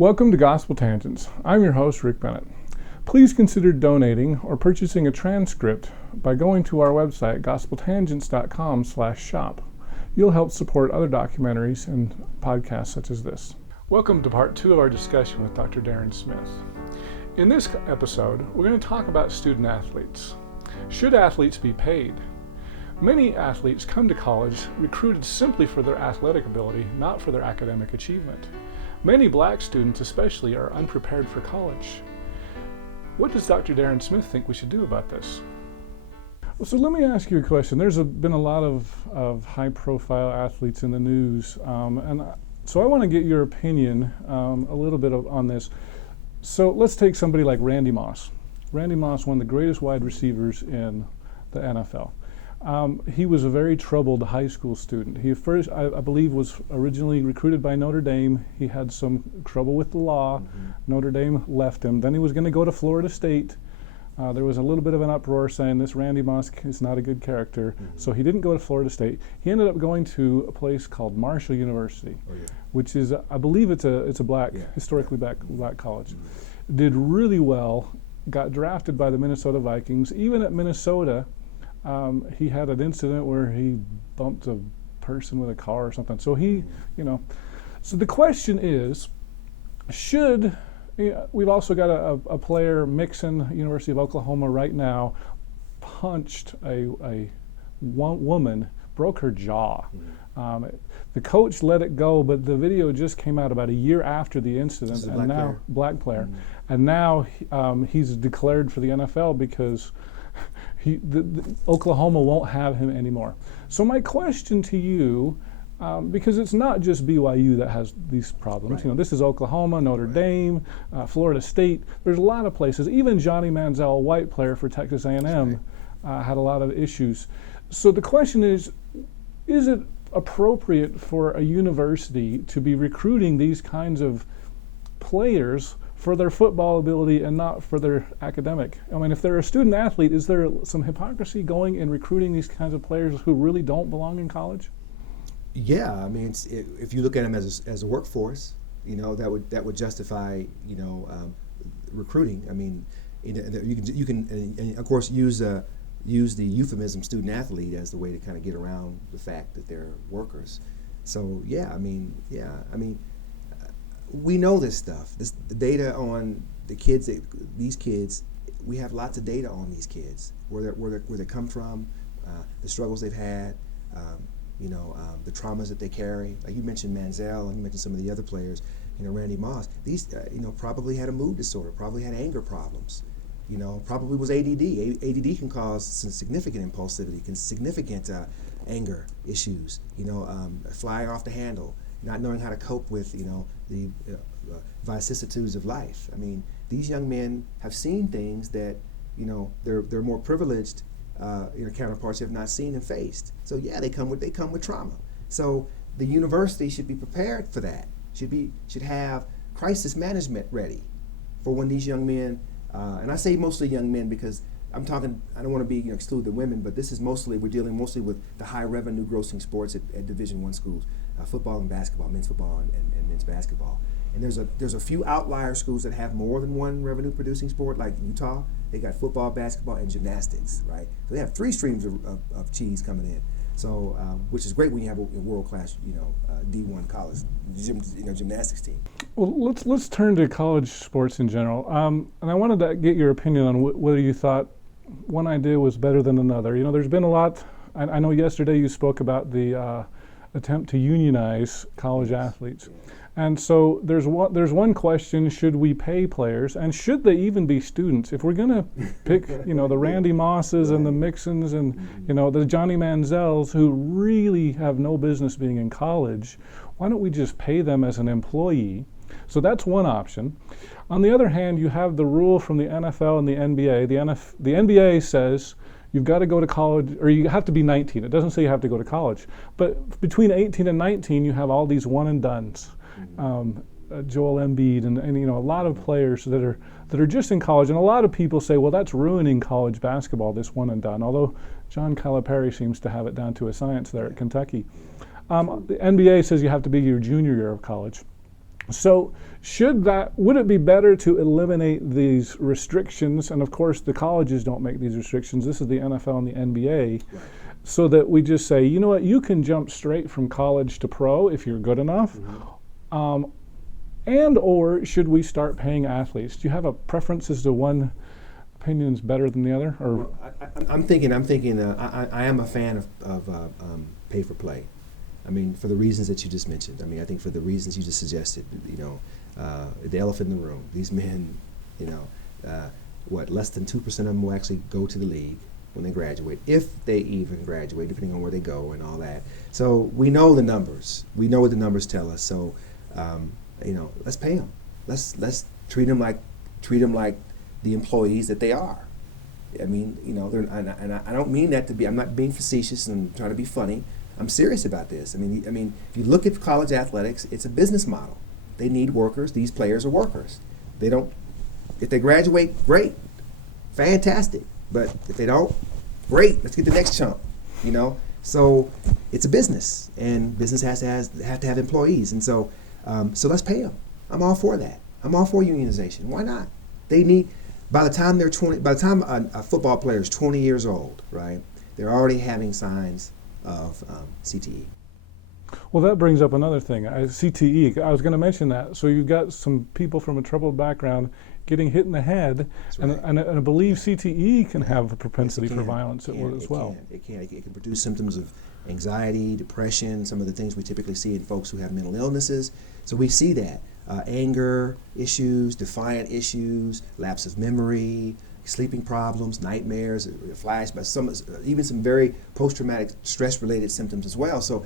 Welcome to Gospel Tangents. I'm your host, Rick Bennett. Please consider donating or purchasing a transcript by going to our website, gospeltangents.com/shop. You'll help support other documentaries and podcasts such as this. Welcome to part 2 of our discussion with Dr. Darron Smith. In this episode, we're going to talk about student athletes. Should athletes be paid? Many athletes come to college recruited simply for their athletic ability, not for their academic achievement. Many black students especially are unprepared for college. What does Dr. Darron Smith think we should do about this? So let me ask you a question. There's been a lot of high-profile athletes in the news, so I want to get your opinion a little bit on this. So let's take somebody like Randy Moss. Randy Moss, one of the greatest wide receivers in the NFL. He was a very troubled high school student. He first, I believe, was originally recruited by Notre Dame. He had some trouble with the law. Notre Dame left him. Then he was going to go to Florida State. There was a little bit of an uproar saying this Randy Moss is not a good character. So he didn't go to Florida State. He ended up going to a place called Marshall University, which is, I believe it's a black, historically black college. Did really well, got drafted by the Minnesota Vikings. Even at Minnesota, he had an incident where he bumped a person with a car or something. So so the question is, we've also got a player, Mixon, University of Oklahoma right now, punched a woman, broke her jaw. The coach let it go, but the video just came out about a year after the incident, and now black player, and now he's declared for the NFL because Oklahoma won't have him anymore. So my question to you, because it's not just BYU that has these problems. This is Oklahoma, Notre Dame, Florida State. There's a lot of places. Even Johnny Manziel, a white player for Texas A&M, had a lot of issues. So the question is it appropriate for a university to be recruiting these kinds of players for their football ability and not for their academic? I mean, if they're a student athlete, is there some hypocrisy going in recruiting these kinds of players who really don't belong in college? Yeah, I mean, if you look at them as a workforce, that would justify, recruiting. I mean, you can and of course use the euphemism student athlete as the way to kind of get around the fact that they're workers. So we know this stuff. The data on the kids, these kids, we have lots of data on these kids, where they come from, the struggles they've had, the traumas that they carry. Like you mentioned Manziel, and you mentioned some of the other players, Randy Moss. These, probably had a mood disorder, probably had anger problems, probably was ADD. ADD can cause some significant impulsivity, significant anger issues, flying off the handle, not knowing how to cope with, the vicissitudes of life. I mean, these young men have seen things that, their more privileged counterparts have not seen and faced. So yeah, they come with trauma. So the university should be prepared for that. Should have crisis management ready for when these young men, and I say mostly young men because I don't want to exclude the women, but we're dealing mostly with the high revenue grossing sports at Division I schools, football and basketball, men's football and men's basketball. And there's a few outlier schools that have more than one revenue producing sport, like Utah. They got football, basketball, and gymnastics, right? So they have 3 streams of cheese coming in. So, which is great when you have a world-class, D1 college gymnastics team. Well, let's turn to college sports in general. And I wanted to get your opinion on whether you thought one idea was better than another. There's been a lot. I know yesterday you spoke about the attempt to unionize college athletes. And so there's one question: should we pay players, and should they even be students? If we're going to pick, the Randy Mosses and the Mixons and the Johnny Manziels who really have no business being in college, why don't we just pay them as an employee? So that's one option. On the other hand, you have the rule from the NFL and the NBA. The NBA says you've got to go to college, or you have to be 19. It doesn't say you have to go to college. But between 18 and 19, you have all these one and dones. Joel Embiid and a lot of players that are just in college, and a lot of people say, well, that's ruining college basketball, this one and done. Although John Calipari seems to have it down to a science there at Kentucky. The NBA says you have to be your junior year of college. So would it be better to eliminate these restrictions? And of course, the colleges don't make these restrictions. This is the NFL and the NBA. Right. So that we just say, you know what, you can jump straight from college to pro if you're good enough. And or should we start paying athletes? Do you have a preference as to one opinion's better than the other? Or Well, I'm thinking. I am a fan of pay for play. I mean, for the reasons that you just mentioned. I mean, I think for the reasons you just suggested. The elephant in the room. These men, less than 2% of them will actually go to the league when they graduate, if they even graduate, depending on where they go and all that. So we know the numbers. We know what the numbers tell us. So, let's pay them. Let's treat them like the employees that they are. I mean, and I don't mean that to be. I'm not being facetious and trying to be funny. I'm serious about this. I mean, if you look at college athletics, it's a business model. They need workers. These players are workers. If they graduate, great, fantastic. But if they don't, great, let's get the next chunk. So it's a business, and business has to have employees, and so let's pay them. I'm all for that. I'm all for unionization. Why not? They need. By the time a football player is 20 years old, right? They're already having signs of CTE. Well, that brings up another thing. CTE. I was going to mention that. So you've got some people from a troubled background getting hit in the head, right. and I believe CTE can have a propensity for violence as well. It can produce symptoms of anxiety, depression, some of the things we typically see in folks who have mental illnesses. So we see that. Anger issues, defiant issues, lapse of memory, sleeping problems, nightmares, flashbacks, even some very post-traumatic stress-related symptoms as well. So,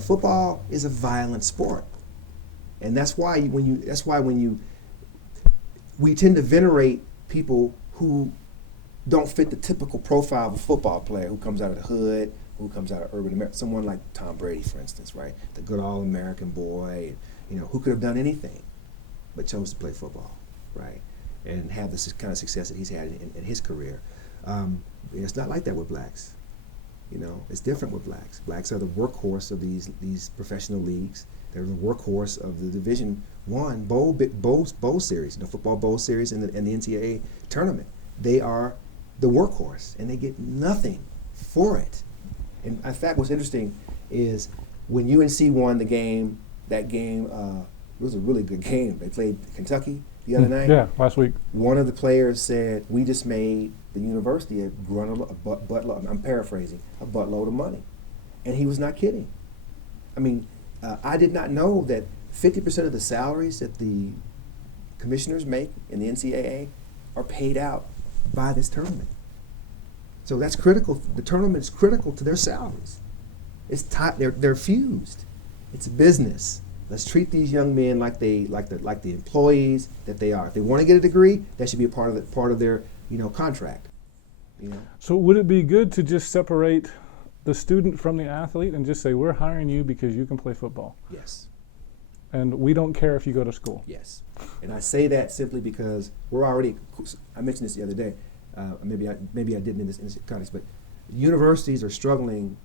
football is a violent sport, and that's why we tend to venerate people who don't fit the typical profile of a football player who comes out of the hood, who comes out of urban America. Someone like Tom Brady, for instance, right? The good all-American boy, who could have done anything but chose to play football, right? And have this kind of success that he's had in his career. It's not like that with blacks. It's different with blacks. Blacks are the workhorse of these professional leagues. They're the workhorse of the Division I bowl series, football bowl series and the NCAA tournament. They are the workhorse, and they get nothing for it. And in fact, what's interesting is when UNC won that game, it was a really good game. They played Kentucky the other night. Yeah, last week. One of the players said, "We just made the university a buttload." I'm paraphrasing, a buttload of money, and he was not kidding. I mean, I did not know that 50% of the salaries that the commissioners make in the NCAA are paid out by this tournament. So that's critical. The tournament is critical to their salaries. It's they're fused. It's a business. Let's treat these young men like the employees that they are. If they want to get a degree, that should be a part of their contract. So would it be good to just separate the student from the athlete and just say, we're hiring you because you can play football? Yes. And we don't care if you go to school? Yes. And I say that simply because I mentioned this the other day, maybe I didn't in this context, but universities are struggling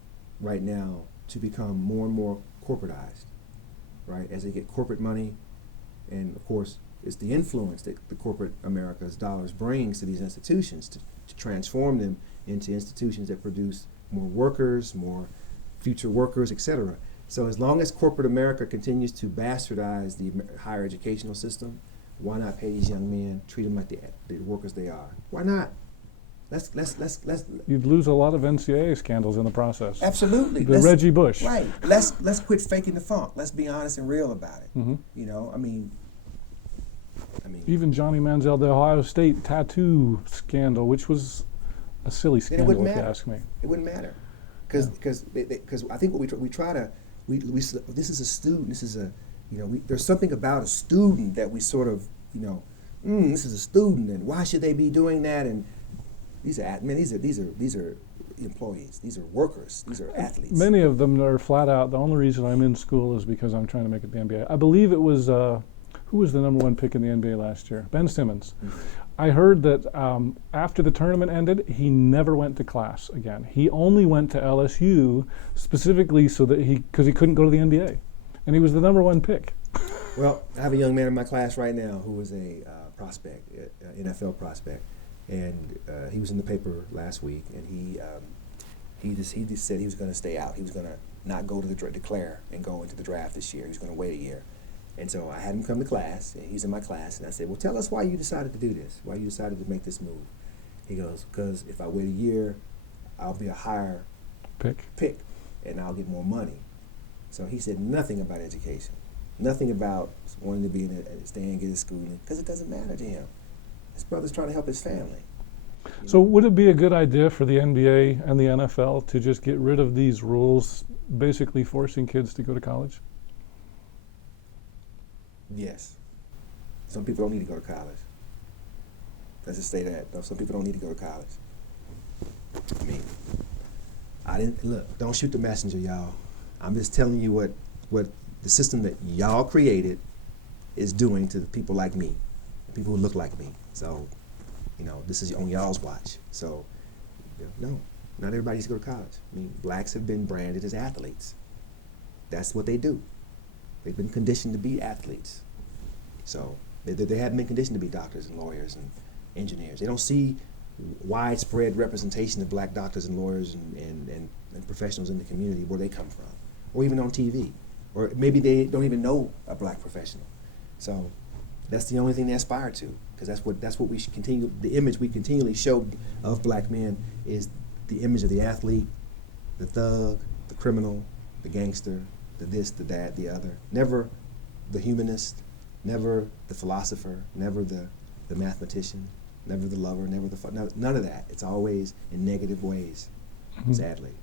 right now to become more and more corporatized, right? As they get corporate money, and of course, it's the influence that the corporate America's dollars brings to these institutions to transform them into institutions that produce more workers, more future workers, etc. So as long as corporate America continues to bastardize the higher educational system, why not pay these young men, treat them like the workers they are? Why not? Let's. You'd lose a lot of NCAA scandals in the process. Absolutely. Reggie Bush. Right. Let's quit faking the funk. Let's be honest and real about it. Mm-hmm. I mean. Even Johnny Manziel, the Ohio State tattoo scandal, which was a silly scandal, if you ask me. It wouldn't matter, because I think what this is a student. This is there's something about a student that we sort of this is a student, and why should they be doing that? And these are employees. These are workers. These are athletes. Many of them are flat out, the only reason I'm in school is because I'm trying to make it to the NBA. I believe it was, who was the number one pick in the NBA last year? Ben Simmons. Mm-hmm. I heard that after the tournament ended, he never went to class again. He only went to LSU specifically because he couldn't go to the NBA. And he was the number one pick. Well, I have a young man in my class right now who is a prospect, NFL prospect, and he was in the paper last week, and he just said he was going to stay out. He was going to not go to declare and go into the draft this year. He was going to wait a year. And so I had him come to class, and he's in my class, and I said, well, tell us why you decided to do this, why you decided to make this move. He goes, because if I wait a year, I'll be a higher pick, and I'll get more money. So he said nothing about education, nothing about wanting to be stay and get his schooling, because it doesn't matter to him. His brother's trying to help his family. So would it be a good idea for the NBA and the NFL to just get rid of these rules, basically forcing kids to go to college? Yes. Some people don't need to go to college. Let's just say that. Some people don't need to go to college. I mean, don't shoot the messenger, y'all. I'm just telling you what the system that y'all created is doing to the people like me, people who look like me. So, this is on y'all's watch. So, no, not everybody needs to go to college. I mean, blacks have been branded as athletes. That's what they do. They've been conditioned to be athletes. So they haven't been conditioned to be doctors and lawyers and engineers. They don't see widespread representation of black doctors and lawyers and professionals in the community where they come from, or even on TV. Or maybe they don't even know a black professional. So that's the only thing they aspire to, because that's what we should continue. The image we continually show of black men is the image of the athlete, the thug, the criminal, the gangster, the this, the that, the other. Never the humanist, never the philosopher, never the mathematician, never the lover, none of that. It's always in negative ways, sadly.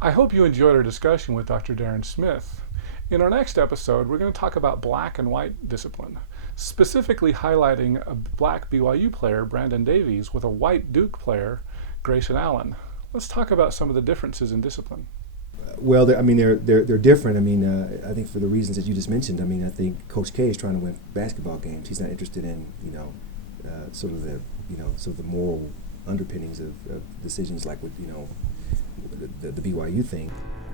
I hope you enjoyed our discussion with Dr. Darron Smith. In our next episode, we're going to talk about black and white discipline, specifically highlighting a black BYU player, Brandon Davies, with a white Duke player, Grayson Allen. Let's talk about some of the differences in discipline. Well, they're different. I mean, I think for the reasons that you just mentioned. I mean, I think Coach K is trying to win basketball games. He's not interested in sort of the moral underpinnings of decisions like what the BYU thing.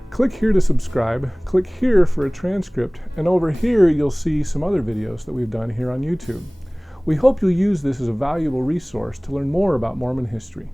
Click here to subscribe. Click here for a transcript, and over here you'll see some other videos that we've done here on YouTube. We hope you'll use this as a valuable resource to learn more about Mormon history.